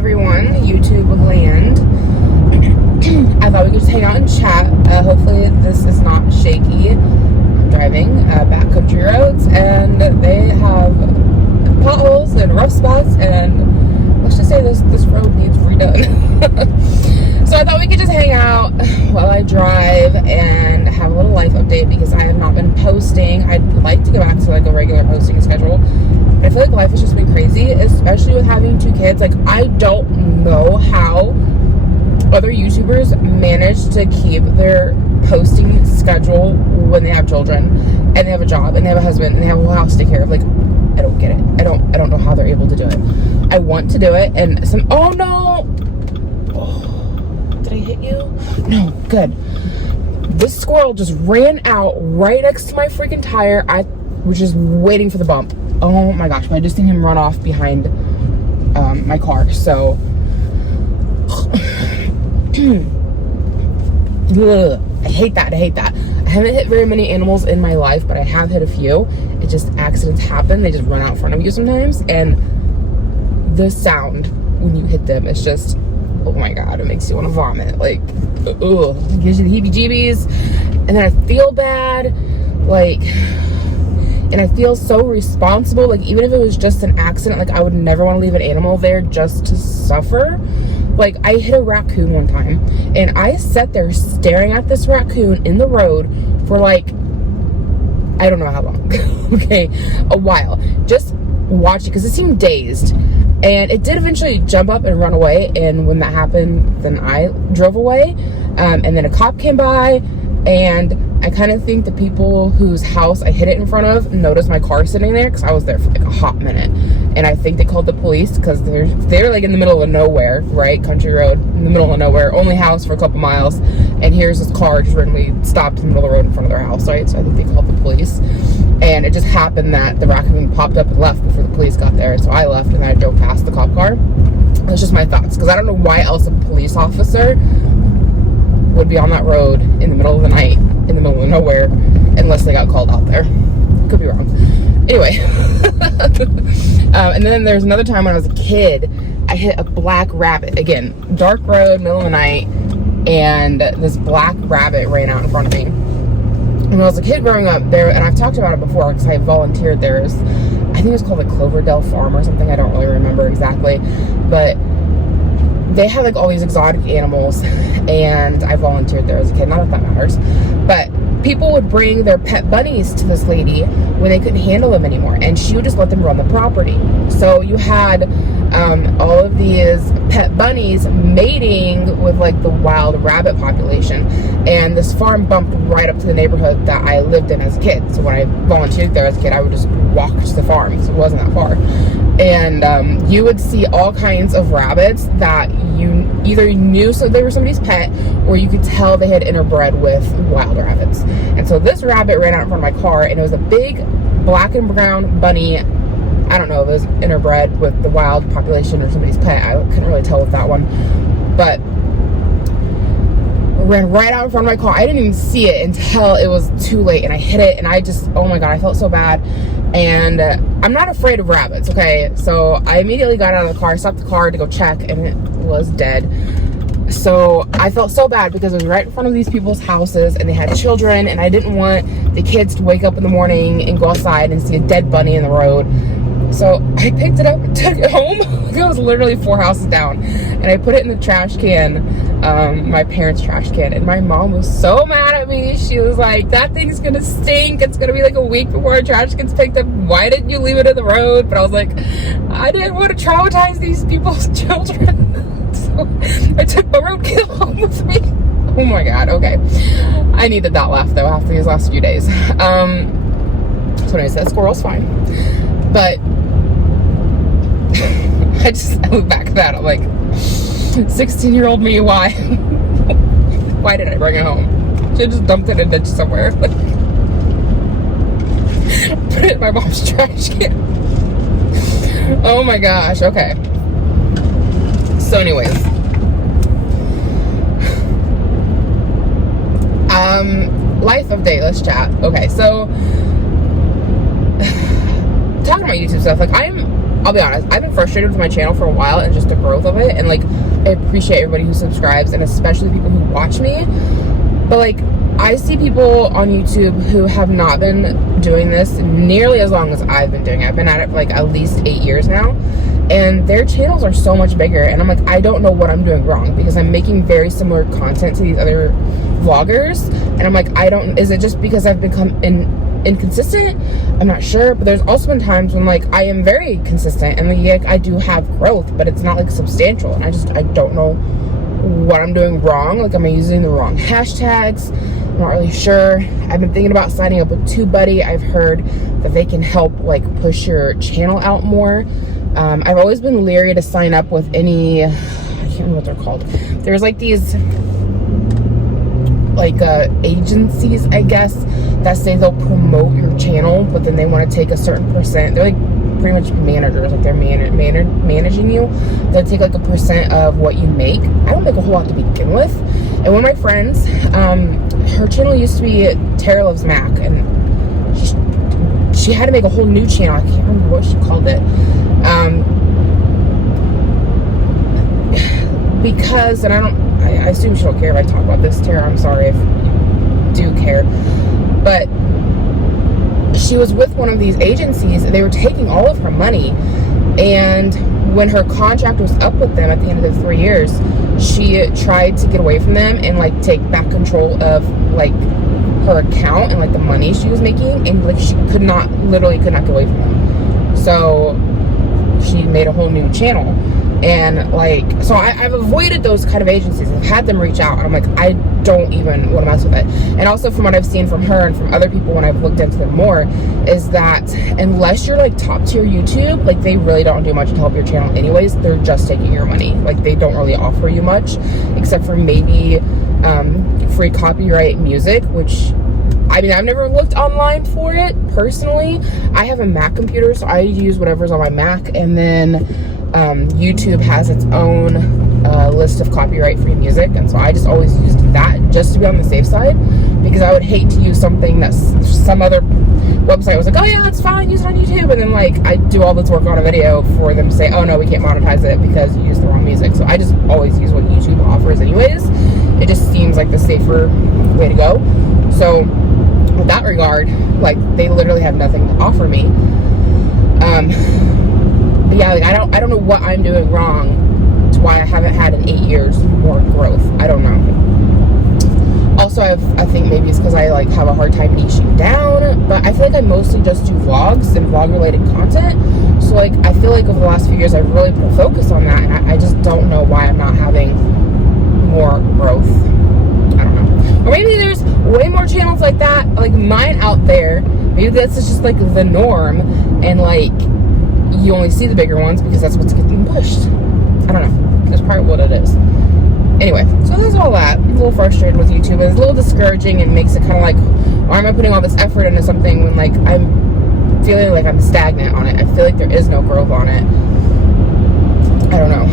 everyone, YouTube land. I thought we could just hang out and chat. Hopefully this is not shaky. I'm driving backcountry roads, and they have potholes and rough spots, and let's just say this road needs redone. So I thought we could just hang out while I drive and have a little life update, because I have not been posting. I'd like to go back to like a regular posting schedule, but I feel like life has just been crazy, especially with having 2 kids. Like, I don't know how other YouTubers manage to keep their posting schedule when they have children and they have a job and they have a husband and they have a whole house to take care of. Like, I don't get it. I don't know how they're able to do it. I want to do it, and oh no! Did I hit you? No, good. This squirrel just ran out right next to my freaking tire. I was just waiting for the bump. Oh my gosh, but I just seen him run off behind my car, so ugh, I hate that. I haven't hit very many animals in my life, but I have hit a few. It just, accidents happen. They just run out in front of you sometimes, and the sound when you hit them, it's just, oh my god, it makes you want to vomit. Like, ugh, it gives you the heebie-jeebies, and then I feel bad, like, and I feel so responsible. Like, even if it was just an accident, like, I would never want to leave an animal there just to suffer. Like, I hit a raccoon one time, and I sat there staring at this raccoon in the road for like, I don't know how long, okay, a while, just watch it, because it seemed dazed, and it did eventually jump up and run away. And when that happened, then I drove away, and then a cop came by, and I kind of think the people whose house I hit it in front of noticed my car sitting there, because I was there for like a hot minute, and I think they called the police, because they're like in the middle of nowhere, right? Country road, in the middle of nowhere, only house for a couple miles, and here's this car just randomly stopped in the middle of the road in front of their house, right? So I think they called the police, and it just happened that the raccoon popped up and left before the police got there, so I left, and then I drove past the cop car. That's just my thoughts, because I don't know why else a police officer would be on that road in the middle of the night, in the middle of nowhere, unless they got called out there. Could be wrong. Anyway, and then there's another time when I was a kid, I hit a black rabbit. Again, dark road, middle of the night, and this black rabbit ran out in front of me. And when I was a kid growing up there, and I've talked about it before because I volunteered there, I think it was called the Cloverdale Farm or something, I don't really remember exactly, but they had like all these exotic animals, and I volunteered there as a kid, not that that matters, but people would bring their pet bunnies to this lady when they couldn't handle them anymore, and she would just let them run the property. So you had all of these pet bunnies mating with like the wild rabbit population, and this farm bumped right up to the neighborhood that I lived in as a kid. So when I volunteered there as a kid, I would just walk to the farm because it wasn't that far, and you would see all kinds of rabbits that you either knew so they were somebody's pet, or you could tell they had interbred with wild rabbits. And so this rabbit ran out in front of my car, and it was a big black and brown bunny. I don't know if it was interbred with the wild population or somebody's pet. I couldn't really tell with that one, but ran right out in front of my car. I didn't even see it until it was too late, and I hit it, and I just, oh my god, I felt so bad. And I'm not afraid of rabbits, okay? So I immediately got out of the car, stopped the car to go check, and it was dead. So I felt so bad because it was right in front of these people's houses, and they had children, and I didn't want the kids to wake up in the morning and go outside and see a dead bunny in the road. So I picked it up and took it home. It was literally 4 houses down, and I put it in the trash can, my parents' trash can, and my mom was so mad at me. She was like, that thing's gonna stink, it's gonna be like a week before our trash gets picked up, why didn't you leave it in the road? But I was like, I didn't want to traumatize these people's children. So I took my roadkill home with me. Oh my god, okay, I needed that laugh though after these last few days. So anyways, that squirrel's fine, but I look back at that, I'm like, 16-year-old me, why did I bring it home? Should've just dumped it in a ditch somewhere. Put it in my mom's trash can. Oh my gosh, okay. So anyways, life update, let's chat. Okay, so talking about YouTube stuff, like I'm I'll be honest, I've been frustrated with my channel for a while and just the growth of it. And like, I appreciate everybody who subscribes and especially people who watch me. But like, I see people on YouTube who have not been doing this nearly as long as I've been doing it. I've been at it for like at least 8 years now. And their channels are so much bigger. And I'm like, I don't know what I'm doing wrong because I'm making very similar content to these other vloggers. And I'm like, is it just because I've become inconsistent? I'm not sure. But there's also been times when like I am very consistent and like I do have growth, but it's not like substantial. And I don't know what I'm doing wrong. Like, am I using the wrong hashtags? I'm not really sure. I've been thinking about signing up with TubeBuddy. I've heard that they can help like push your channel out more. I've always been leery to sign up with any, I can't remember what they're called. There's like these like agencies, I guess, that say they'll promote your channel, but then they want to take a certain percent. They're like pretty much managers, like they're managing you. They'll take like a percent of what you make. I don't make a whole lot to begin with. And one of my friends, her channel used to be Tara Loves Mac, and she had to make a whole new channel. I can't remember what she called it. Because, and I assume she don't care if I talk about this, Tara. I'm sorry if you do care. But she was with one of these agencies and they were taking all of her money. And when her contract was up with them at the end of the 3 years, she tried to get away from them and like take back control of like her account and like the money she was making, and like she literally could not get away from them. So she made a whole new channel. And like, so I've avoided those kind of agencies. I've had them reach out and I'm like, I don't even want to mess with it. And also from what I've seen from her and from other people when I've looked into them more, is that unless you're like top tier YouTube, like they really don't do much to help your channel anyways. They're just taking your money. Like they don't really offer you much except for maybe free copyright music, which I mean, I've never looked online for it personally. I have a Mac computer, so I use whatever's on my Mac, and then YouTube has its own list of copyright free music, and so I just always used that just to be on the safe side, because I would hate to use something that some other website was like, oh yeah, it's fine, use it on YouTube, and then like I do all this work on a video for them to say, oh no, we can't monetize it because you used the wrong music. So I just always use what YouTube offers anyways. It just seems like the safer way to go. So with that regard, like they literally have nothing to offer me. But yeah, like I don't know what I'm doing wrong to why I haven't had in 8 years more growth. I don't know. Also, I think maybe it's because I like have a hard time niching down, but I feel like I mostly just do vlogs and vlog related content. So like I feel like over the last few years I've really put a focus on that, and I just don't know why I'm not having more growth. I don't know. Or maybe there's way more channels like that, like mine out there. Maybe that's just like the norm, and like you only see the bigger ones because that's what's getting pushed. I don't know. That's probably what it is. Anyway, so there's all that. I'm a little frustrated with YouTube, and it's a little discouraging and makes it kind of like, why am I putting all this effort into something when like I'm feeling like I'm stagnant on it? I feel like there is no growth on it. I don't know.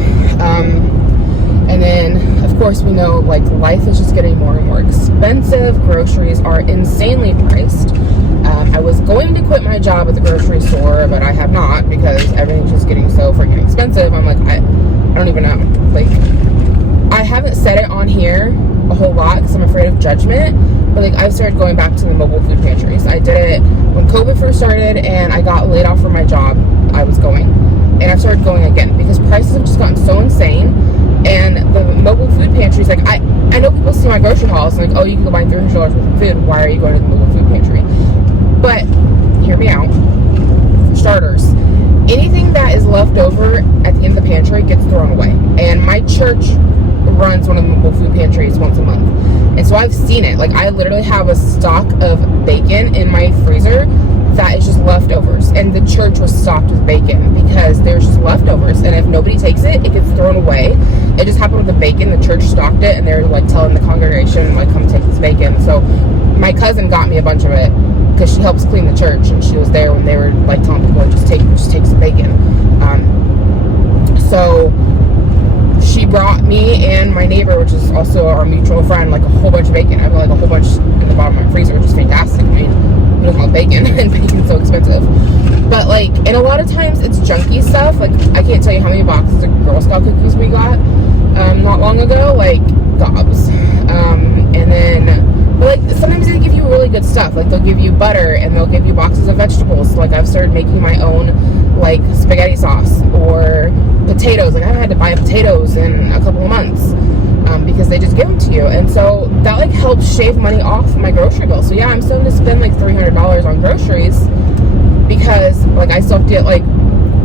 And then, of course, we know like life is just getting more and more expensive. Groceries are insanely priced. I was going to quit my job at the grocery store, but I have not because everything's just getting so freaking expensive. I'm like, I don't even know. Like, I haven't said it on here a whole lot because I'm afraid of judgment, but like I've started going back to the mobile food pantries. I did it when COVID first started and I got laid off from my job. I was going, and I've started going again because prices have just gotten so insane. And the mobile food pantries, like I know people see my grocery hauls and like, oh, you can go buy $300 worth of food. Why are you going to the mobile food pantry? But hear me out. For starters, anything that is left over at the end of the pantry gets thrown away. And my church runs one of the mobile food pantries once a month. And so I've seen it. Like I literally have a stock of bacon in my freezer that is just leftovers. And the church was stocked with bacon because there's just leftovers. And if nobody takes it, it gets thrown away. It just happened with the bacon. The church stocked it and they're like telling the congregation, like, come take this bacon. So my cousin got me a bunch of it because she helps clean the church, and she was there when they were like telling people just take some bacon. So she brought me and my neighbor, which is also our mutual friend, like a whole bunch of bacon. I have like a whole bunch in the bottom of my freezer, which is fantastic. I mean, we doesn't love bacon, and bacon's so expensive. But like, and a lot of times it's junky stuff. Like, I can't tell you how many boxes of Girl Scout cookies we got not long ago, like gobs. And then, but like, sometimes they give you really good stuff. Like, they'll give you butter, and they'll give you boxes of vegetables. So, like, I've started making my own, like, spaghetti sauce, or potatoes. Like, I haven't had to buy potatoes in a couple of months, because they just give them to you. And so that, like, helps shave money off my grocery bill. So yeah, I'm starting to spend like $300 on groceries, because like I still have to get like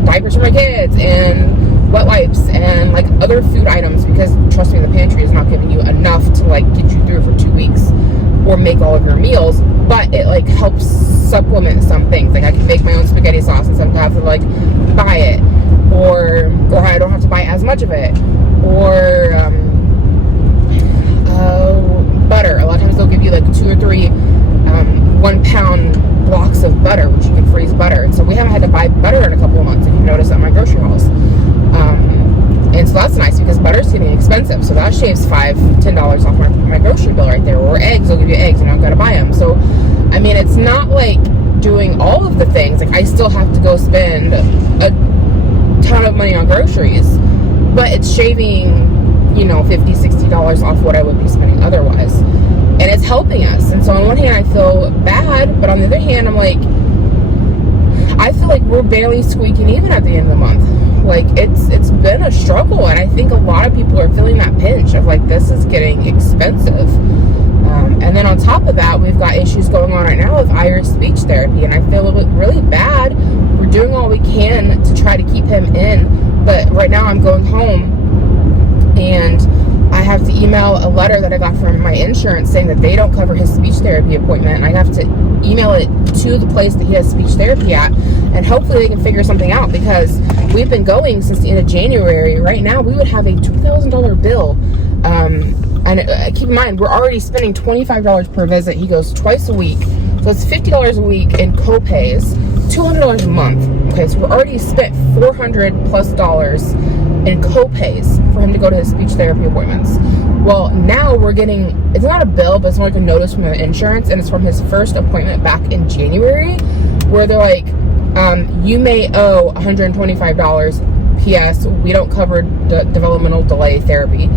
diapers for my kids and wet wipes and like other food items, because trust me, the pantry is not giving you enough to like get you through for 2 weeks or make all of your meals. But it like helps supplement some things. Like, I can make my own spaghetti sauce instead of having to like buy it, or I don't have to buy as much of it. Or butter. A lot of times they'll give you like 2 or 3 1 pound blocks of butter, which you can freeze butter. And so we haven't had to buy butter in a couple of months, if you notice, at my grocery hauls. And so that's nice, because butter's getting expensive. So that shaves $5-10 off my grocery bill right there. Or eggs, they'll give you eggs, and I don't gotta buy them. So I mean, it's not like doing all of the things. Like, I still have to go spend a ton of money on groceries, but it's shaving, you know, $50-60 off what I would be spending otherwise. And it's helping us. And so on one hand, I feel bad, but on the other hand, I'm like, I feel like we're barely squeaking even at the end of the month. Like, it's been a struggle, and I think a lot of people are feeling that pinch of like, this is getting expensive. And then on top of that, we've got issues going on right now with Irish speech therapy, and I feel really bad. We're doing all we can to try to keep him in, but right now I'm going home, and I have to email a letter that I got from my insurance saying that they don't cover his speech therapy appointment, and I have to email it to the place that he has speech therapy at, and hopefully they can figure something out, because we've been going since the end of January. Right now we would have a $2,000 bill, and keep in mind, we're already spending $25 per visit. He goes twice a week, so it's $50 a week in co-pays, $200 a month. Okay, so we're already spent $400+ in co-pays for him to go to his speech therapy appointments. Well, now we're getting, it's not a bill, but it's more like a notice from the insurance, and it's from his first appointment back in January, where they're like, you may owe $125. P.S. We don't cover developmental delay therapy.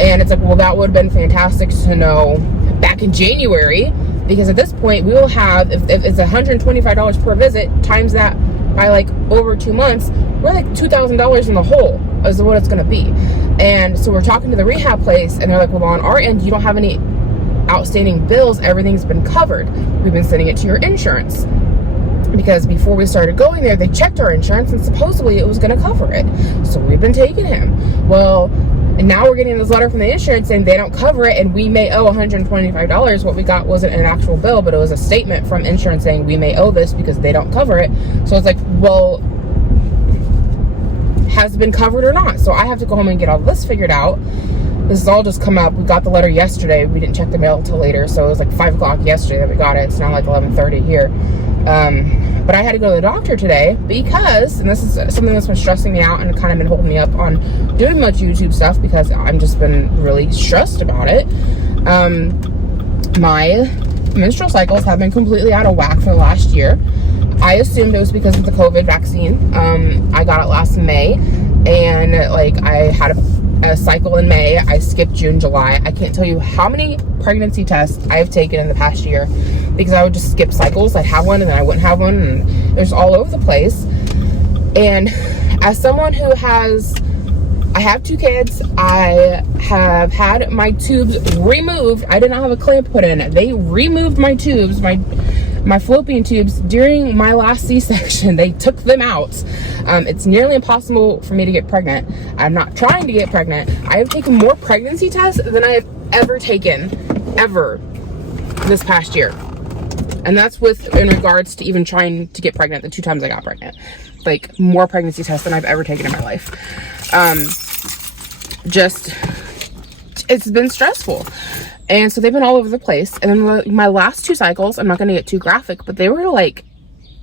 And it's like, well, that would have been fantastic to know back in January, because at this point we will have, if it's $125 per visit, times that by like over 2 months, we're like $2,000 in the hole is what it's going to be. And so we're talking to the rehab place, and they're like, well, on our end, you don't have any outstanding bills. Everything's been covered. We've been sending it to your insurance, because before we started going there, they checked our insurance, and supposedly it was going to cover it. So we've been taking him. Well, and now we're getting this letter from the insurance saying they don't cover it, and we may owe $125. What we got wasn't an actual bill, but it was a statement from insurance saying we may owe this because they don't cover it. So it's like, well, has it been covered or not? So I have to go home and get all this figured out. This has all just come up. We got the letter yesterday. We didn't check the mail until later, so it was like 5 o'clock yesterday that we got it. It's now like 11:30 here. But I had to go to the doctor today because, and this is something that's been stressing me out and kind of been holding me up on doing much YouTube stuff, because I've just been really stressed about it. My menstrual cycles have been completely out of whack for the last year. I assumed it was because of the COVID vaccine. I got it last May, and like, I had a cycle in May. I skipped June, July. I can't tell you how many pregnancy tests I've taken in the past year, because I would just skip cycles. I'd have one and then I wouldn't have one, and it was all over the place. And as someone who I have 2 kids, I have had my tubes removed. I did not have a clamp put in. They removed my tubes, my fallopian tubes, during my last C-section. They took them out. It's nearly impossible for me to get pregnant. I'm not trying to get pregnant. I have taken more pregnancy tests than I have ever taken, ever, this past year. And that's in regards to even trying to get pregnant, the 2 times I got pregnant. Like, more pregnancy tests than I've ever taken in my life. It's been stressful. And so they've been all over the place. And then my last 2 cycles, I'm not going to get too graphic, but they were like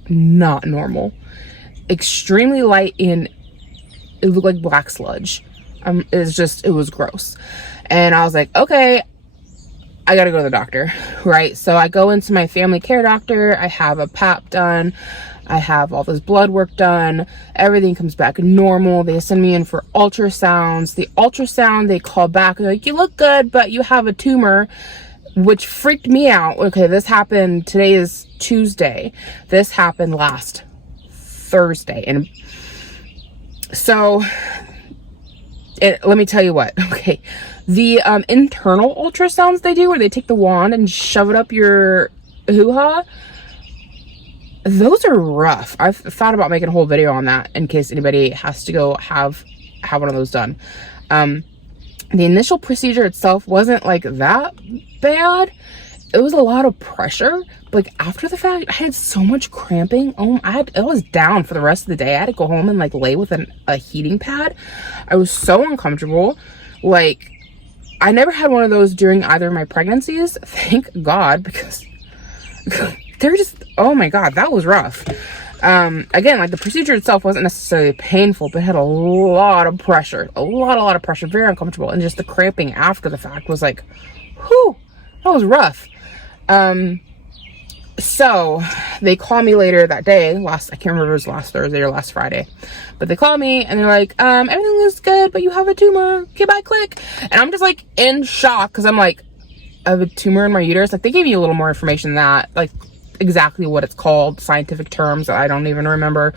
not normal. Extremely light, and it looked like black sludge. It was gross. And I was like, okay, I gotta go to the doctor, right? So I go into my family care doctor. I have a pap done. I have all this blood work done. Everything comes back normal. They send me in for ultrasounds. The ultrasound, they call back and they're like, you look good, but you have a tumor, which freaked me out. Okay, this happened, today is Tuesday. This happened last Thursday. And so, let me tell you what, okay. The internal ultrasounds they do, where they take the wand and shove it up your hoo-ha, those are rough. I've thought about making a whole video on that in case anybody has to go have one of those done. The initial procedure itself wasn't like that bad. It was a lot of pressure. Like after the fact, I had so much cramping. I was down for the rest of the day. I had to go home and like lay with a heating pad. I was so uncomfortable. Like, I never had one of those during either of my pregnancies. Thank God, because they're just, oh my God, that was rough. Again, like the procedure itself wasn't necessarily painful, but it had a lot of pressure, a lot of pressure, very uncomfortable. And just the cramping after the fact was like, whew, that was rough. So they call me later that day, I can't remember if it was last Thursday or last Friday, but they call me and they're like, everything looks good, but you have a tumor. Okay, bye, click. And I'm just like in shock, because I'm like, I have a tumor in my uterus. Like they gave me a little more information than that, like exactly what it's called, scientific terms that I don't even remember,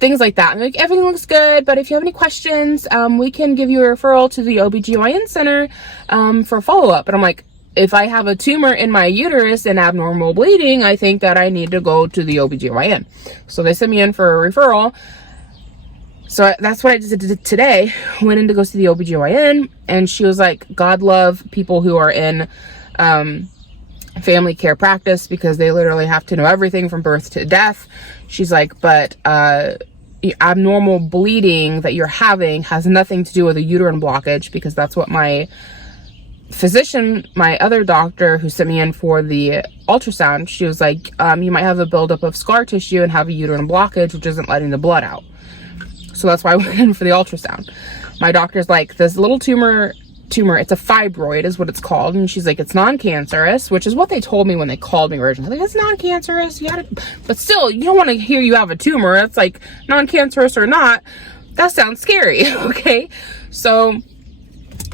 things like that. And like, everything looks good, but if you have any questions, we can give you a referral to the OBGYN center for a follow-up. And I'm like, if I have a tumor in my uterus and abnormal bleeding, I think that I need to go to the OBGYN. So they sent me in for a referral. So that's what I just did today. Went in to go see the OBGYN, and she was like, God love people who are in family care practice, because they literally have to know everything from birth to death. She's like, but abnormal bleeding that you're having has nothing to do with a uterine blockage, because that's what my physician, my other doctor who sent me in for the ultrasound, she was like, you might have a buildup of scar tissue and have a uterine blockage, which isn't letting the blood out. So that's why I went in for the ultrasound. My doctor's like, this little tumor, it's a fibroid is what it's called. And she's like, it's non-cancerous, which is what they told me when they called me originally. Like, it's non-cancerous. But still, you don't want to hear you have a tumor. It's like, non-cancerous or not, that sounds scary. Okay. So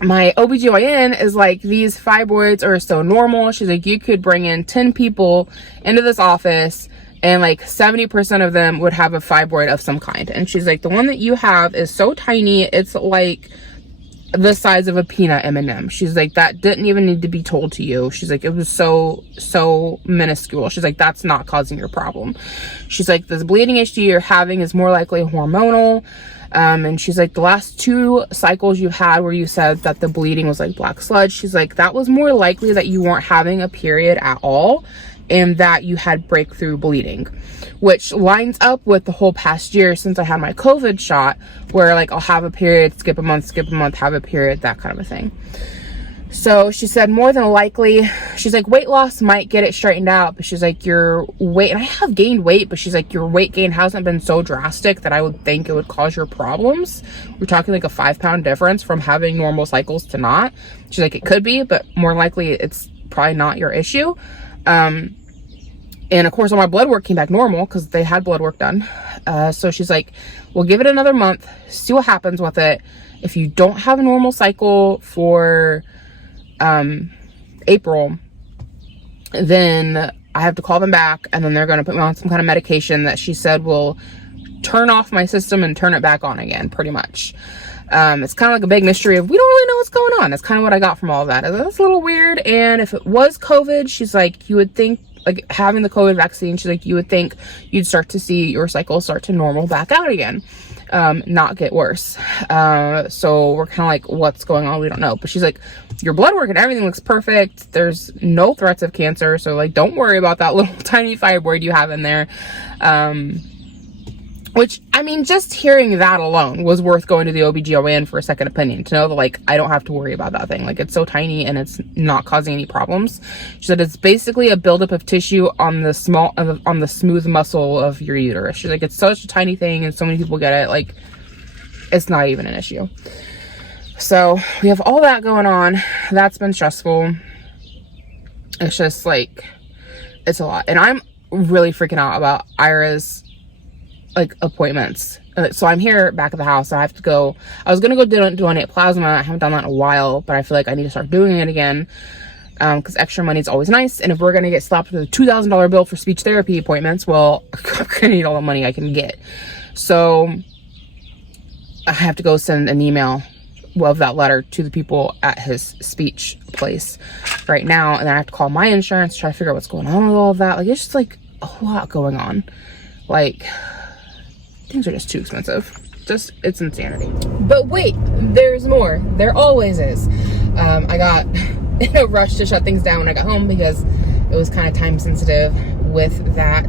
my OBGYN is like, these fibroids are so normal. She's like, you could bring in 10 people into this office and like 70% of them would have a fibroid of some kind. And she's like, the one that you have is so tiny, it's like the size of a peanut M&M. She's like, that didn't even need to be told to you. She's like, it was so minuscule. She's like, that's not causing your problem. She's like, this bleeding issue you're having is more likely hormonal. And she's like, the last 2 cycles you had where you said that the bleeding was like black sludge, she's like, that was more likely that you weren't having a period at all and that you had breakthrough bleeding, which lines up with the whole past year since I had my COVID shot, where like I'll have a period, skip a month, have a period, that kind of a thing. So she said, more than likely, she's like, weight loss might get it straightened out, but she's like, your weight, and I have gained weight, but she's like, your weight gain hasn't been so drastic that I would think it would cause your problems. We're talking like a 5-pound difference from having normal cycles to not. She's like, it could be, but more likely it's probably not your issue. And of course, all my blood work came back normal because they had blood work done. So she's like, we'll give it another month, see what happens with it. If you don't have a normal cycle for April, then I have to call them back, and then they're going to put me on some kind of medication that she said will turn off my system and turn it back on again, pretty much. It's kind of like a big mystery of, we don't really know what's going on. That's kind of what I got from all of that. That's a little weird. And if it was COVID, she's like, you would think, like having the COVID vaccine, she's like, you would think you'd start to see your cycle start to normal back out again, not get worse. So we're kind of like, what's going on? We don't know. But she's like, your blood work and everything looks perfect. There's no threats of cancer. So like, don't worry about that little tiny fibroid you have in there. Which, I mean, just hearing that alone was worth going to the OBGYN for a second opinion, to know that, like, I don't have to worry about that thing. Like, it's so tiny and it's not causing any problems. She said it's basically a buildup of tissue on the smooth muscle of your uterus. She's like, it's such a tiny thing and so many people get it. Like, it's not even an issue. So we have all that going on. That's been stressful. It's just like, it's a lot. And I'm really freaking out about Ira's like appointments. So I'm here back at the house. I have to go. I was gonna go donate plasma. I haven't done that in a while, but I feel like I need to start doing it again, because extra money is always nice. And if we're gonna get slapped with a $2,000 bill for speech therapy appointments, well, I'm gonna need all the money I can get. So I have to go send an email of that letter to the people at his speech place right now, and then I have to call my insurance, try to figure out what's going on with all of that. Like, it's just like a lot going on. Like, things are just too expensive. Just, it's insanity. But wait, there's more. There always is. I got in a rush to shut things down when I got home because it was kind of time sensitive with that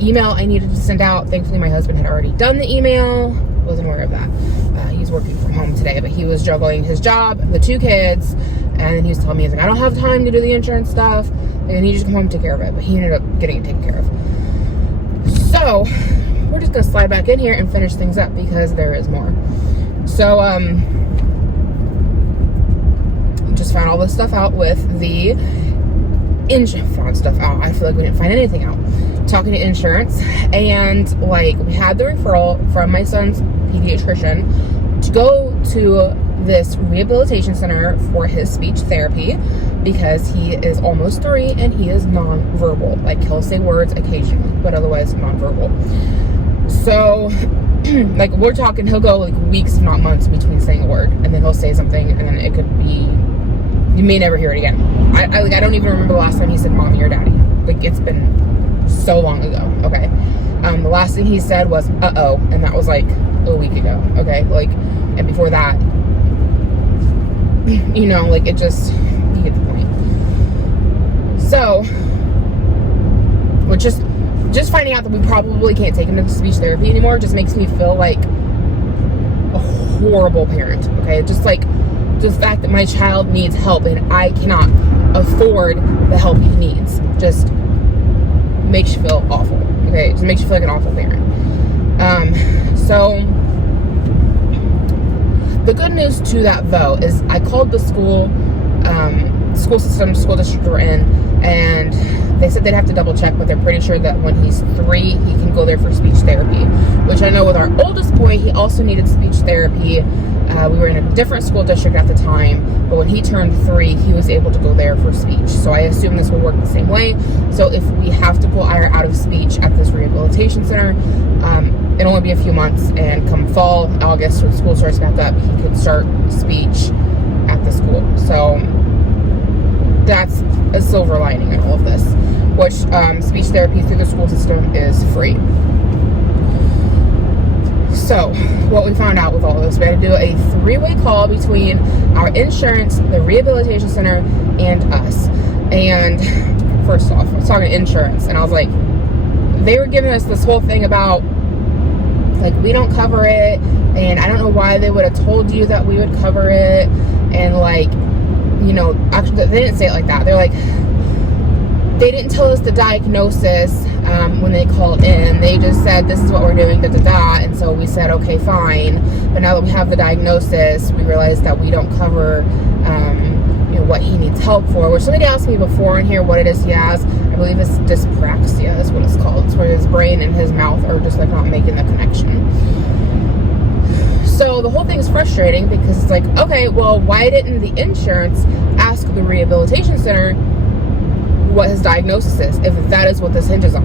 email I needed to send out. Thankfully, my husband had already done the email. Wasn't aware of that. He's working from home today, but he was juggling his job, the 2 kids, and he was telling me, he's like, I don't have time to do the insurance stuff, and he just come home and take care of it. But he ended up getting it taken care of. So we're just gonna slide back in here and finish things up because there is more. So just found all this stuff out with the found stuff out. I feel like we didn't find anything out. Talking to insurance, and like, we had the referral from my son's pediatrician to go to this rehabilitation center for his speech therapy because he is almost 3 and he is non-verbal. Like, he'll say words occasionally, but otherwise non-verbal. So like, we're talking, he'll go like weeks, if not months, between saying a word, and then he'll say something, and then it could be, you may never hear it again. I don't even remember the last time he said mommy or daddy. Like, it's been so long ago. Okay. The last thing he said was uh-oh, and that was like a week ago. Okay. Like, and before that, you know, like, it just, you get the point. So we're just finding out that we probably can't take him to speech therapy anymore just makes me feel like a horrible parent. Okay. Just like the fact that my child needs help and I cannot afford the help he needs just makes you feel awful. Okay, just makes you feel like an awful parent. So the good news to that though is I called the school district we're in, and they said they'd have to double check, but they're pretty sure that when he's 3 he can go there for speech therapy, which I know with our oldest boy, he also needed speech therapy. We were in a different school district at the time, but when he turned 3, he was able to go there for speech. So I assume this will work the same way. So if we have to pull Ira out of speech at this rehabilitation center, it'll only be a few months, and come fall, August, when school starts back up, he could start speech at the school. So that's a silver lining in all of this, which speech therapy through the school system is free. So what we found out with all of this, we had to do a 3-way call between our insurance, the rehabilitation center, and us. And first off, I was talking to insurance, and I was like, they were giving us this whole thing about, like, we don't cover it, and I don't know why they would have told you that we would cover it, and like, you know, actually they didn't say it like that. They're like, they didn't tell us the diagnosis when they called in. They just said, this is what we're doing, da-da-da. And so we said, okay, fine. But now that we have the diagnosis, we realized that we don't cover, you know, what he needs help for. Which somebody asked me before in here what it is he has. I believe it's dyspraxia is what it's called. It's where his brain and his mouth are just like not making the connection. So the whole thing is frustrating because it's like, okay, well, why didn't the insurance ask the rehabilitation center what his diagnosis is, if that is what this hinges on?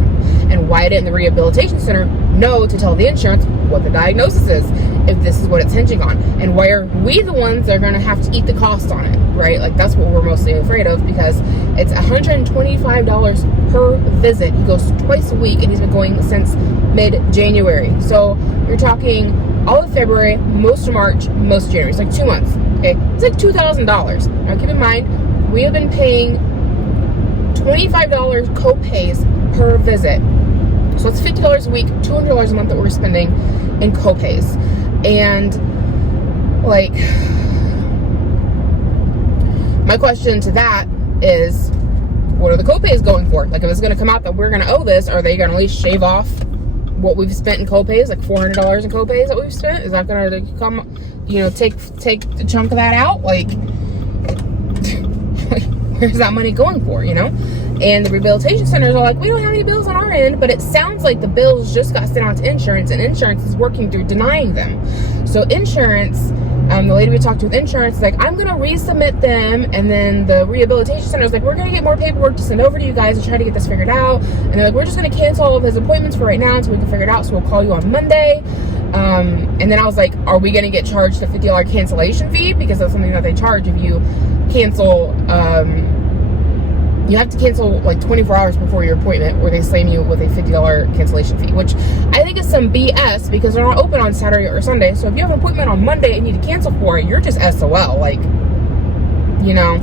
And why didn't the rehabilitation center know to tell the insurance what the diagnosis is, if this is what it's hinging on? And why are we the ones that are going to have to eat the cost on it, right? Like, that's what we're mostly afraid of, because it's $125 per visit. He goes twice a week, and he's been going since mid-January. So you're talking all of February, most of March, most of January. It's like 2 months. Okay, it's like $2,000. Now keep in mind, we have been paying $25 co-pays per visit. So it's $50 a week, $200 a month that we're spending in co-pays. And like, my question to that is, what are the co-pays going for? Like, if it's going to come out that we're going to owe this, are they going to at least shave off what we've spent in co-pays, like $400 in co-pays that we've spent? Is that going to come, you know, take a chunk of that out? Like where's that money going for, you know? And the rehabilitation centers are like, we don't have any bills on our end, but it sounds like the bills just got sent out to insurance, and insurance is working through denying them. So insurance, the lady we talked to with insurance is like, I'm going to resubmit them. And then the rehabilitation center is like, we're going to get more paperwork to send over to you guys to try to get this figured out. And they're like, we're just going to cancel all of his appointments for right now until we can figure it out. So we'll call you on Monday. And then I was like, are we going to get charged a $50 cancellation fee? Because that's something that they charge if you cancel. You have to cancel like 24 hours before your appointment, or they slam you with a $50 cancellation fee, which I think is some BS because they're not open on Saturday or Sunday. So if you have an appointment on Monday and you need to cancel for it, you're just SOL, like, you know.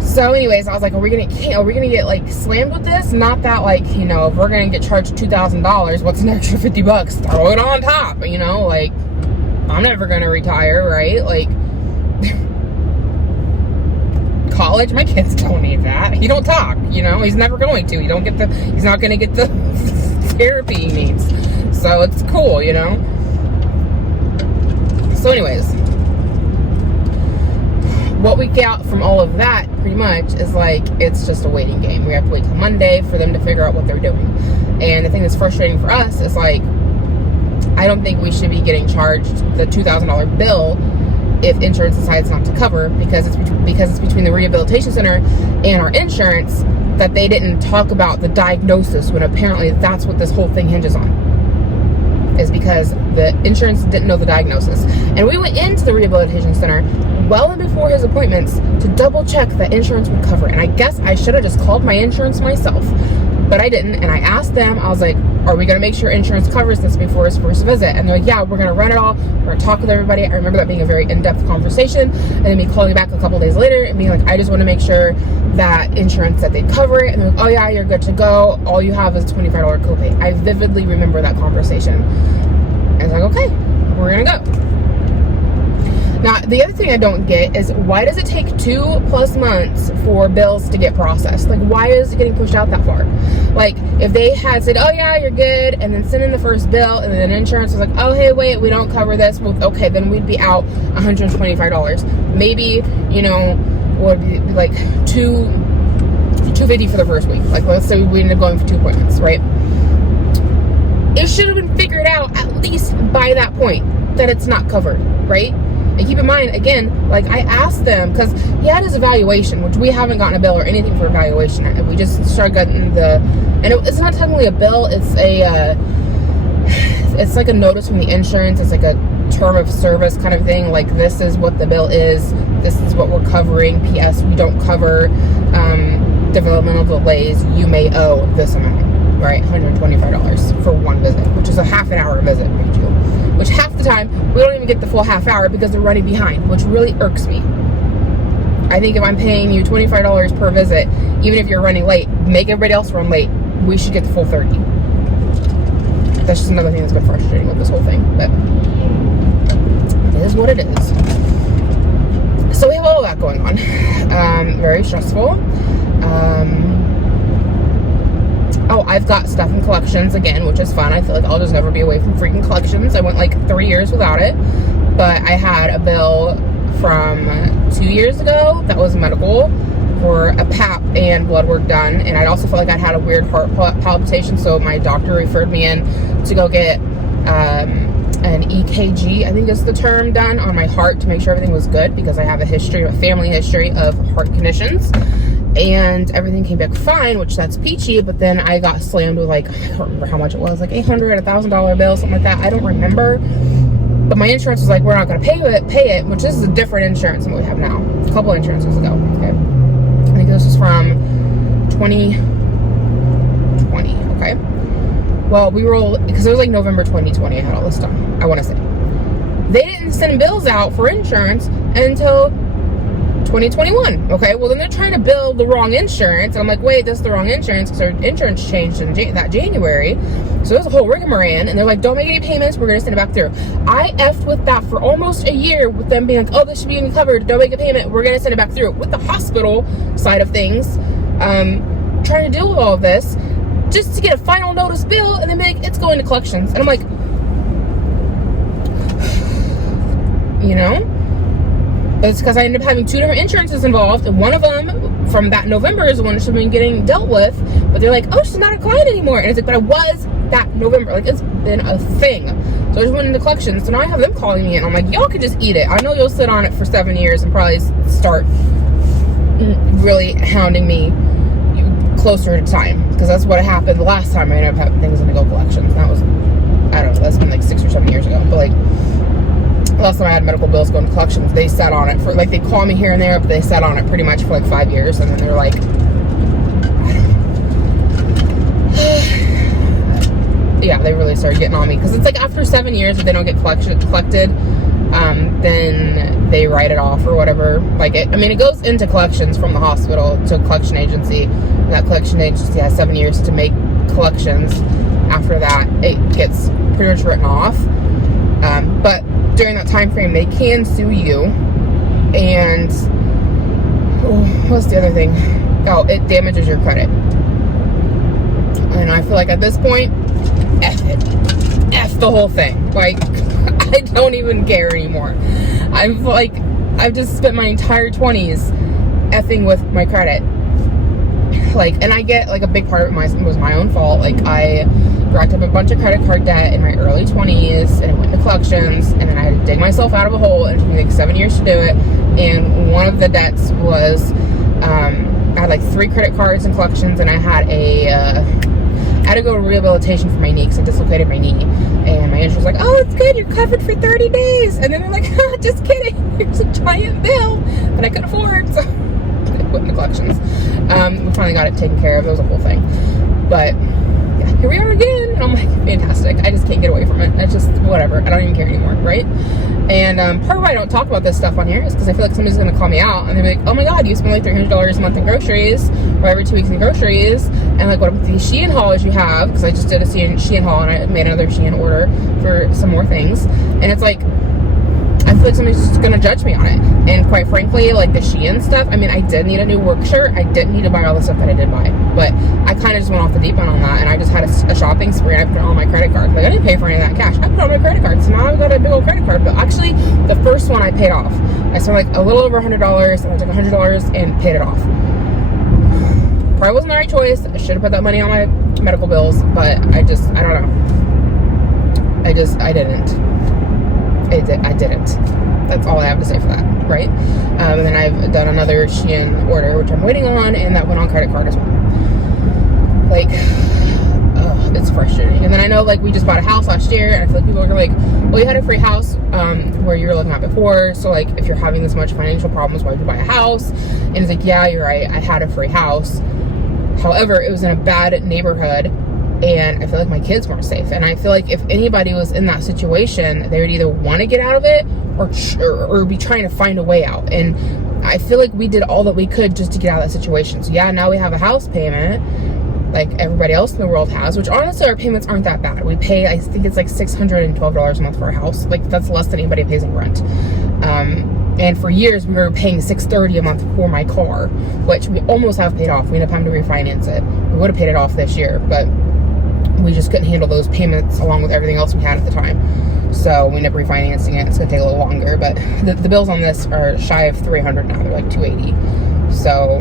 So anyways, I was like, are we gonna get like slammed with this? Not that, like, you know, if we're gonna get charged $2,000, what's an extra $50? Throw it on top, you know, like, I'm never gonna retire, right? Like, college, my kids don't need that. He don't talk, you know, he's never going to. He's not gonna get the therapy he needs. So it's cool, you know. So anyways, what we get from all of that pretty much is like, it's just a waiting game. We have to wait till Monday for them to figure out what they're doing. And the thing that's frustrating for us is like, I don't think we should be getting charged the $2,000 bill if insurance decides not to cover, because it's between the rehabilitation center and our insurance that they didn't talk about the diagnosis, when apparently that's what this whole thing hinges on, is because the insurance didn't know the diagnosis. And we went into the rehabilitation center well before his appointments to double check that insurance would cover it. And I guess I should have just called my insurance myself, but I didn't. And I asked them, I was like, are we going to make sure insurance covers this before his first visit? And they're like, yeah, we're going to run it all. We're going to talk with everybody. I remember that being a very in-depth conversation. And then me calling back a couple days later and being like, I just want to make sure that insurance said they'd cover it. And they're like, oh yeah, you're good to go. All you have is $25 copay. I vividly remember that conversation. And I was like, okay, we're going to go. Now, the other thing I don't get is, why does it take 2+ months for bills to get processed? Like, why is it getting pushed out that far? Like, if they had said, oh yeah, you're good, and then send in the first bill, and then insurance was like, oh hey, wait, we don't cover this. Well, okay, then we'd be out $125. Maybe, you know, would be like $250 for the first week. Like, let's say we ended up going for 2 appointments, right? It should have been figured out at least by that point that it's not covered, right? And keep in mind, again, like, I asked them, because he had his evaluation, which we haven't gotten a bill or anything for evaluation. And we just started getting it's not technically a bill, it's like a notice from the insurance. It's like a term of service kind of thing. Like, this is what the bill is, this is what we're covering. P.S. we don't cover developmental delays. You may owe this amount, right? $125 for one visit, which is a half an hour visit, mind you. Which half the time, we don't even get the full half hour because they're running behind, which really irks me. I think if I'm paying you $25 per visit, even if you're running late, make everybody else run late. We should get the full 30. That's just another thing that's been frustrating with this whole thing. But it is what it is. So we have all that going on. Very stressful. Oh, I've got stuff in collections again, which is fun. I feel like I'll just never be away from freaking collections. I went like 3 years without it, but I had a bill from 2 years ago that was medical for a PAP and blood work done. And I also felt like I had a weird heart palpitation, so my doctor referred me in to go get an EKG, I think is the term, done on my heart to make sure everything was good, because I have a family history of heart conditions. And everything came back fine, which that's peachy. But then I got slammed with, like, I don't remember how much it was, like $800, $1,000 bill, something like that. I don't remember. But my insurance was like, we're not going to pay it, which is a different insurance than what we have now. A couple insurances ago. Okay, I think this was from 2020. Okay. Well, because it was like November 2020. I had all this done, I want to say. They didn't send bills out for insurance until 2021. Okay, well then they're trying to bill the wrong insurance, and I'm like, wait, this is the wrong insurance, because our insurance changed in that January. So there's a whole rigmarole, and they're like, don't make any payments, we're gonna send it back through. I effed with that for almost a year, with them being like, oh, this should be covered, don't make a payment, we're gonna send it back through, with the hospital side of things, trying to deal with all of this just to get a final notice bill, and then be like, it's going to collections. And I'm like, you know, it's because I ended up having 2 different insurances involved, and one of them from that November is when she's been getting dealt with, but they're like, oh, she's not a client anymore. And it's like, but I was that November. Like, it's been a thing. So I just went into collections. So now I have them calling me, and I'm like, y'all could just eat it. I know you'll sit on it for 7 years and probably start really hounding me closer to time, because that's what happened the last time I ended up having things in the go collections. That was, I don't know, that's been like 6 or 7 years ago. But like, last time I had medical bills going to collections, they sat on it for, like, they call me here and there, but they sat on it pretty much for like 5 years, and then they're like, yeah, they really started getting on me, because it's like after 7 years, if they don't get collected, then they write it off or whatever. Like, it goes into collections from the hospital to a collection agency, and that collection agency has 7 years to make collections. After that, it gets pretty much written off. But during that time frame, they can sue you. And what's the other thing? Oh, it damages your credit. And I feel like at this point, F it. F the whole thing. Like, I don't even care anymore. I've just spent my entire 20s effing with my credit. Like, and I get, like, a big part of it was my own fault. Like, I racked up a bunch of credit card debt in my early 20s, and I went to collections, and then I had to dig myself out of a hole, and it took me like 7 years to do it. And one of the debts was, I had like 3 credit cards in collections, and I had I had to go to rehabilitation for my knee because I dislocated my knee. And my insurance was like, oh, it's good, you're covered for 30 days. And then they're like, just kidding, here's a giant bill that I could afford. So I went into collections. We finally got it taken care of. It was a whole thing. But yeah, here we are again. And I'm like, fantastic. I just can't get away from it. It's just whatever. I don't even care anymore, right? And part of why I don't talk about this stuff on here is because I feel like somebody's going to call me out and they're like, oh my god, you spend like $300 a month in groceries, or every 2 weeks in groceries, and like, what about these Shein hauls you have? Because I just did a Shein haul, and I made another Shein order for some more things, and it's like, I feel like somebody's just going to judge me on it. And quite frankly, like the Shein stuff, I did need a new work shirt. I didn't need to buy all the stuff that I did buy, but I kind of just went off the deep end on that, and I just had a shopping spree. I put it on my credit card. Like, I didn't pay for any of that cash. I put it on my credit card, so now I've got a big old credit card. But actually, the first one I paid off. I spent like a little over $100, and I took $100 and paid it off. Probably wasn't the right choice. I should have put that money on my medical bills, but I don't know. I didn't. I didn't. That's all I have to say for that, right? And then I've done another Shein order, which I'm waiting on, and that went on credit card as well. Like, it's frustrating. And then I know, like, we just bought a house last year, and I feel like people are like, well, you had a free house where you were living at before, so, like, if you're having this much financial problems, why would you buy a house? And it's like, yeah, you're right, I had a free house. However, it was in a bad neighborhood, and I feel like my kids weren't safe. And I feel like if anybody was in that situation, they would either want to get out of it or be trying to find a way out. And I feel like we did all that we could just to get out of that situation. So yeah, now we have a house payment like everybody else in the world has, which honestly our payments aren't that bad. We pay, I think it's like $612 a month for our house. Like, that's less than anybody pays in rent. And for years we were paying $630 a month for my car, which we almost have paid off. We ended up having to refinance it. We would have paid it off this year, but we just couldn't handle those payments along with everything else we had at the time. So we ended up refinancing it. It's gonna take a little longer, but the bills on this are shy of $300 now. They're like $280. So,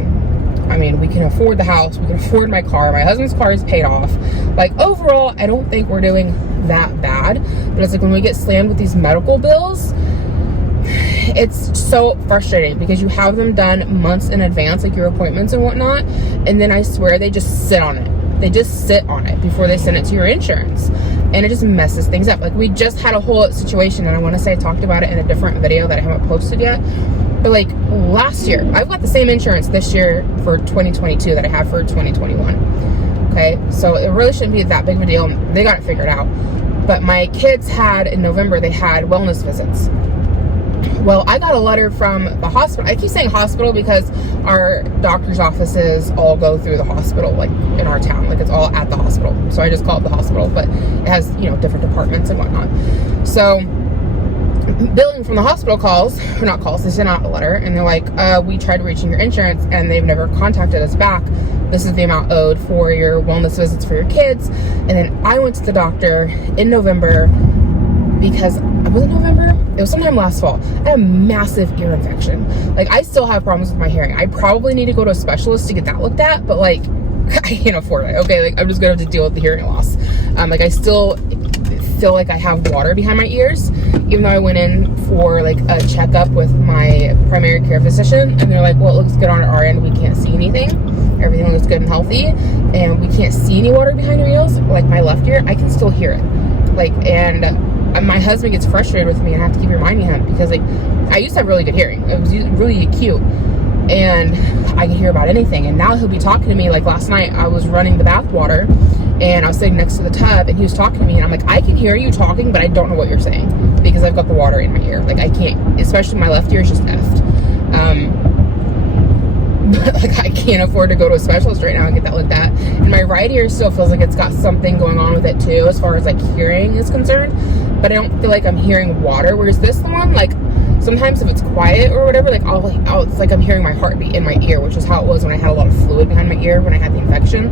we can afford the house. We can afford my car. My husband's car is paid off. Like, overall, I don't think we're doing that bad. But it's like when we get slammed with these medical bills, it's so frustrating because you have them done months in advance, like your appointments and whatnot, and then I swear they just sit on it. They just sit on it before they send it to your insurance, and it just messes things up. Like, we just had a whole situation, and I want to say I talked about it in a different video that I haven't posted yet, but like last year, I've got the same insurance this year for 2022 that I have for 2021. Okay, so it really shouldn't be that big of a deal. They got it figured out. But my kids had, in November, they had wellness visits. Well, I got a letter from the hospital. I keep saying hospital because our doctor's offices all go through the hospital, like in our town. Like, it's all at the hospital. So I just call it the hospital, but it has, different departments and whatnot. So billing from the hospital they sent out a letter, and they're like, we tried reaching your insurance and they've never contacted us back. This is the amount owed for your wellness visits for your kids. And then I went to the doctor in November because was it November? It was sometime last fall. I had a massive ear infection. Like, I still have problems with my hearing. I probably need to go to a specialist to get that looked at, but like, I can't afford it. Okay, like, I'm just gonna have to deal with the hearing loss. Like, I still feel like I have water behind my ears, even though I went in for like a checkup with my primary care physician, and they're like, well, it looks good on our end, we can't see anything, everything looks good and healthy, and we can't see any water behind your ears. Like, my left ear, I can still hear it. Like, and my husband gets frustrated with me, and I have to keep reminding him, because like, I used to have really good hearing. It was really acute, and I could hear about anything. And now he'll be talking to me. Like, last night I was running the bath water, and I was sitting next to the tub, and he was talking to me, and I'm like, I can hear you talking, but I don't know what you're saying, because I've got the water in my ear. Like, I can't, especially my left ear is just effed. Like, I can't afford to go to a specialist right now and get that looked at. And my right ear still feels like it's got something going on with it too, as far as like hearing is concerned, but I don't feel like I'm hearing water. Whereas this one, like, sometimes if it's quiet or whatever, like, it's like I'm hearing my heartbeat in my ear, which is how it was when I had a lot of fluid behind my ear when I had the infection.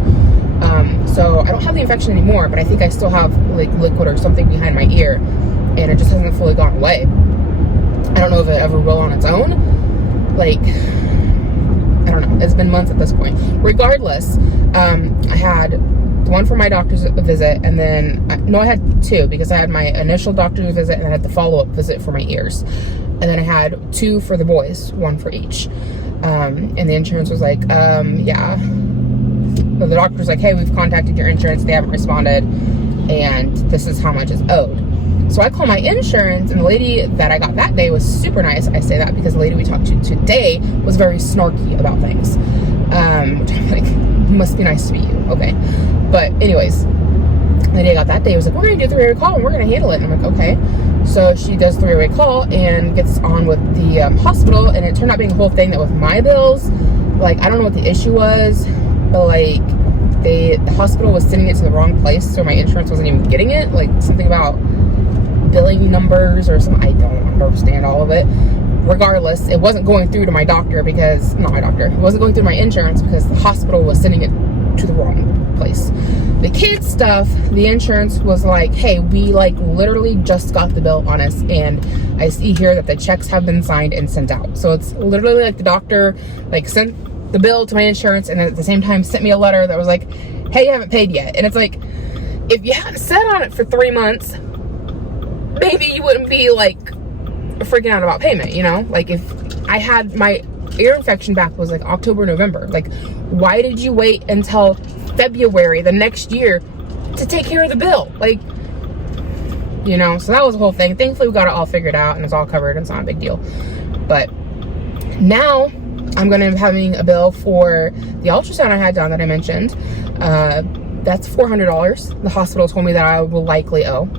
So I don't have the infection anymore, but I think I still have like liquid or something behind my ear, and it just hasn't fully gone away. I don't know if it ever will on its own. Like, I don't know. It's been months at this point. Regardless, I had the one for my doctor's visit, and then, I had two, because I had my initial doctor's visit, and I had the follow-up visit for my ears. And then I had two for the boys, one for each. And the insurance was like, yeah. So the doctor's like, hey, we've contacted your insurance. They haven't responded, and this is how much is owed. So I call my insurance, and the lady that I got that day was super nice. I say that because the lady we talked to today was very snarky about things. Which I'm like, must be nice to be you. Okay. But anyways, the lady I got that day was like, we're going to do a 3-way call, and we're going to handle it. And I'm like, okay. So she does 3-way call and gets on with the hospital, and it turned out being a whole thing that with my bills, like, I don't know what the issue was, but like, the hospital was sending it to the wrong place, so my insurance wasn't even getting it. Like, something about billing numbers or something. I don't understand all of it. Regardless, it wasn't going through to my doctor, because, not my doctor, it wasn't going through my insurance, because the hospital was sending it to the wrong place. The kids stuff, the insurance was like, hey, we like literally just got the bill on us, and I see here that the checks have been signed and sent out. So it's literally like the doctor like sent the bill to my insurance, and then at the same time sent me a letter that was like, hey, you haven't paid yet. And it's like, if you hadn't sat on it for 3 months, maybe you wouldn't be like freaking out about payment, you know? Like, if I had my ear infection back was like October, November, like, why did you wait until February the next year to take care of the bill? Like, you know, so that was the whole thing. Thankfully, we got it all figured out, and it's all covered, and it's not a big deal. But now I'm going to be having a bill for the ultrasound I had done that I mentioned. That's $400. The hospital told me that I will likely owe.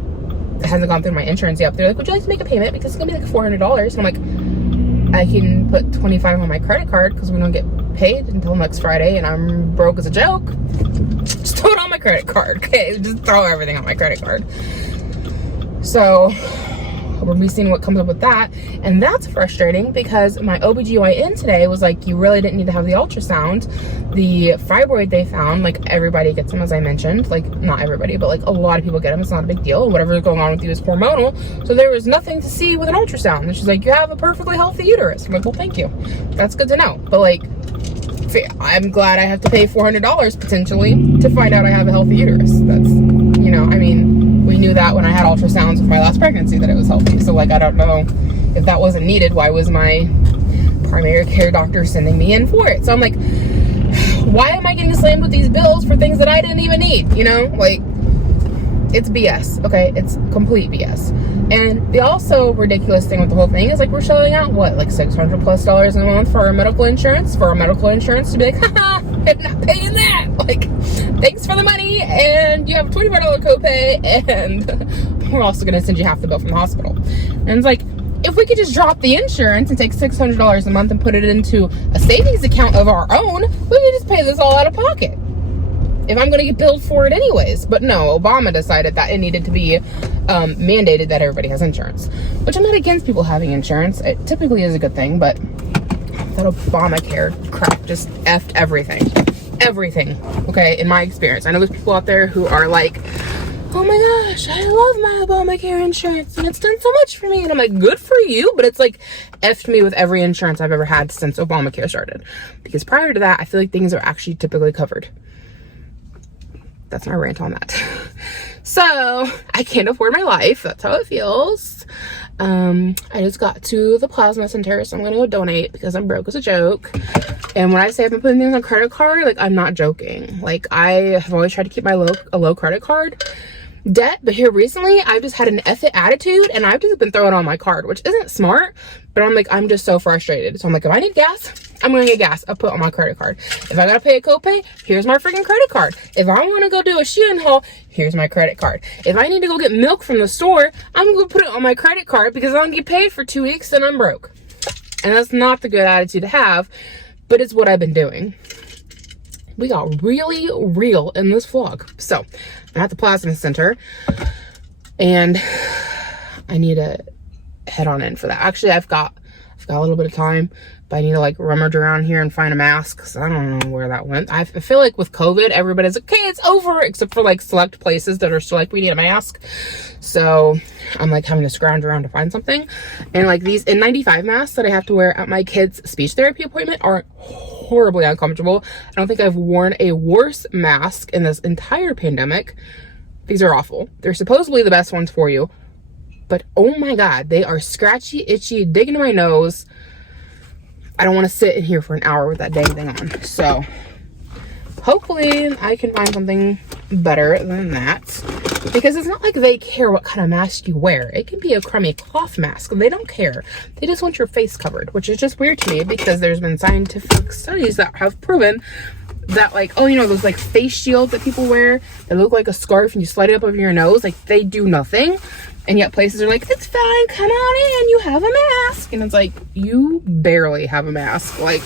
It hasn't gone through my insurance yet. They're like, would you like to make a payment? Because it's going to be like $400. And I'm like, I can put $25 on my credit card, because we don't get paid until next Friday, and I'm broke as a joke. Just throw it on my credit card, okay? Just throw everything on my credit card. So we'll be seeing what comes up with that. And that's frustrating, because my OBGYN today was like, you really didn't need to have the ultrasound. The fibroid they found, like, everybody gets them, as I mentioned. Like, not everybody, but like a lot of people get them. It's not a big deal. Whatever's going on with you is hormonal. So there was nothing to see with an ultrasound. And she's like, you have a perfectly healthy uterus. I'm like, well, thank you. That's good to know. But like, I'm glad I have to pay $400 potentially to find out I have a healthy uterus. That's, you know, I mean, we knew that when I had ultrasounds with my last pregnancy that it was healthy. So like, I don't know if that wasn't needed. Why was my primary care doctor sending me in for it? So I'm like, why am I getting slammed with these bills for things that I didn't even need? You know, like, it's BS. Okay, it's complete BS. And the also ridiculous thing with the whole thing is like, we're shelling out what, like $600+ a month for our medical insurance, to be like, haha, I'm not paying that. Like, thanks for the money, and you have a $25 copay, and we're also going to send you half the bill from the hospital. And it's like, if we could just drop the insurance and take $600 a month and put it into a savings account of our own, we could just pay this all out of pocket, if I'm going to get billed for it anyways. But no, Obama decided that it needed to be mandated that everybody has insurance, which I'm not against people having insurance. It typically is a good thing, but that Obamacare crap just effed everything, okay, in my experience. I know there's people out there who are like, oh my gosh, I love my Obamacare insurance and it's done so much for me. And I'm like, good for you, but it's like effed me with every insurance I've ever had since Obamacare started. Because prior to that, I feel like things are actually typically covered. That's my rant on that. So I can't afford my life. That's how it feels. I just got to the plasma center, so I'm gonna go donate because I'm broke as a joke. And when I say I've been putting things on credit card, like, I'm not joking. Like, I have always tried to keep my low credit card debt, but here recently I've just had an F it attitude and I've just been throwing on my card, which isn't smart, but I'm like, I'm just so frustrated. So I'm like, if I need gas, I'm gonna get gas. I'll put on my credit card. If I gotta pay a copay, here's my freaking credit card. If I wanna go do a Shein haul, here's my credit card. If I need to go get milk from the store, I'm gonna put it on my credit card because I don't get paid for 2 weeks and I'm broke. And that's not the good attitude to have, but it's what I've been doing. We got really real in this vlog. So I'm at the plasma center and I need to head on in for that. Actually, I've got a little bit of time, but I need to like rummage around here and find a mask because I don't know where that went. I feel like with COVID, everybody's like, okay, it's over, except for like select places that are still like, we need a mask. So I'm like having to scrounge around to find something. And like these N95 masks that I have to wear at my kid's speech therapy appointment are horribly uncomfortable. I don't think I've worn a worse mask in this entire pandemic. These are awful. They're supposedly the best ones for you, but oh my God, they are scratchy, itchy, dig into my nose. I don't want to sit in here for an hour with that dang thing on. So hopefully I can find something better than that, because it's not like they care what kind of mask you wear. It can be a crummy cloth mask. They don't care. They just want your face covered, which is just weird to me because there's been scientific studies that have proven that, like, oh, you know, those like face shields that people wear that look like a scarf and you slide it up over your nose, like they do nothing. And yet places are like, it's fine, come on in, you have a mask. And it's like, you barely have a mask. Like,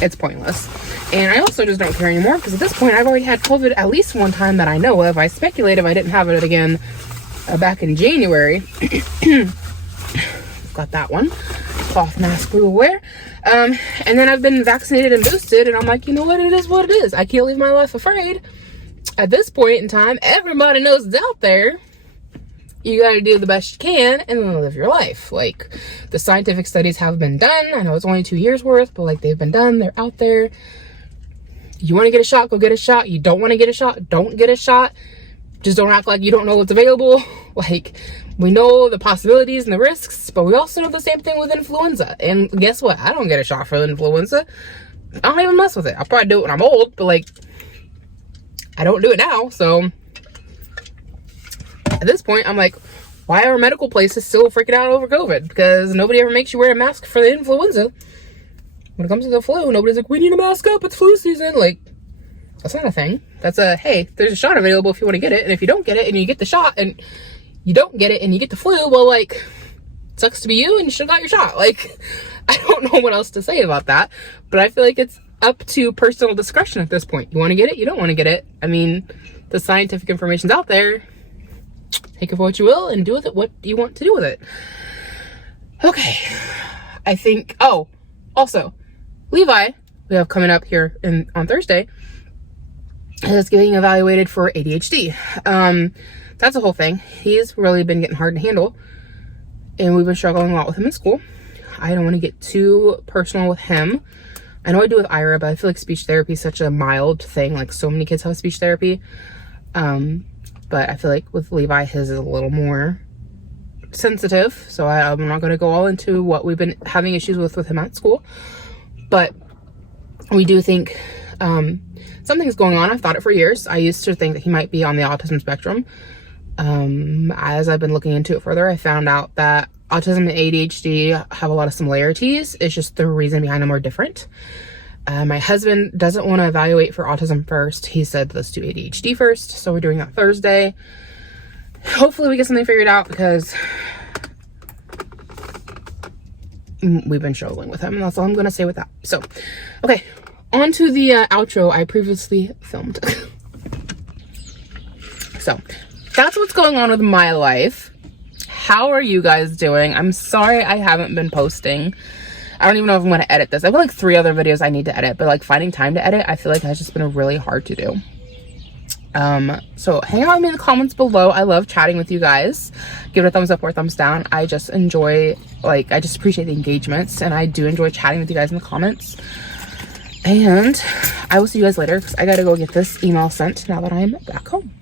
it's pointless. And I also just don't care anymore because at this point I've already had COVID at least one time that I know of. I speculate if I didn't have it again back in January. Got that one. Cloth mask we will wear. And then I've been vaccinated and boosted, and I'm like, you know what, it is what it is. I can't leave my life afraid. At this point in time, everybody knows it's out there. You got to do the best you can and then live your life. Like, the scientific studies have been done. I know it's only 2 years worth, but like, they've been done. They're out there. You want to get a shot, go get a shot. You don't want to get a shot, don't get a shot. Just don't act like you don't know what's available. Like, we know the possibilities and the risks, but we also know the same thing with influenza. And guess what? I don't get a shot for influenza. I don't even mess with it. I'll probably do it when I'm old, but like, I don't do it now. So at this point, I'm like, why are medical places still freaking out over COVID? Because nobody ever makes you wear a mask for the influenza. When it comes to the flu, nobody's like, we need a mask up, it's flu season. Like, that's not a thing. That's a, hey, there's a shot available if you want to get it. And if you don't get it and you get the shot and you don't get it and you get the flu, well, like, sucks to be you and you should have got your shot. Like, I don't know what else to say about that. But I feel like it's up to personal discretion at this point. You want to get it, you don't want to get it. I mean, the scientific information's out there. Take it for what you will and do with it what you want to do with it. Okay. I think, oh, also, Levi, we have coming up here on Thursday, is getting evaluated for ADHD. That's a whole thing. He's really been getting hard to handle, and we've been struggling a lot with him in school. I don't want to get too personal with him. I know I do with Ira, but I feel like speech therapy is such a mild thing. Like, so many kids have speech therapy. But I feel like with Levi, his is a little more sensitive. So I'm not going to go all into what we've been having issues with him at school. But we do think something's going on. I've thought it for years. I used to think that he might be on the autism spectrum. As I've been looking into it further, I found out that autism and ADHD have a lot of similarities. It's just the reason behind them are different. My husband doesn't want to evaluate for autism first. He said, let's do ADHD first. So we're doing that Thursday. Hopefully we get something figured out because we've been struggling with him. And that's all I'm going to say with that. So, okay. On to the outro I previously filmed. So, that's what's going on with my life. How are you guys doing? I'm sorry I haven't been posting. I don't even know if I'm going to edit this. I have like 3 other videos I need to edit, but like finding time to edit, I feel like has just been really hard to do. So hang out with me in the comments below. I love chatting with you guys. Give it a thumbs up or a thumbs down. I just enjoy, like, I just appreciate the engagements, and I do enjoy chatting with you guys in the comments. And I will see you guys later because I gotta go get this email sent now that I'm back home.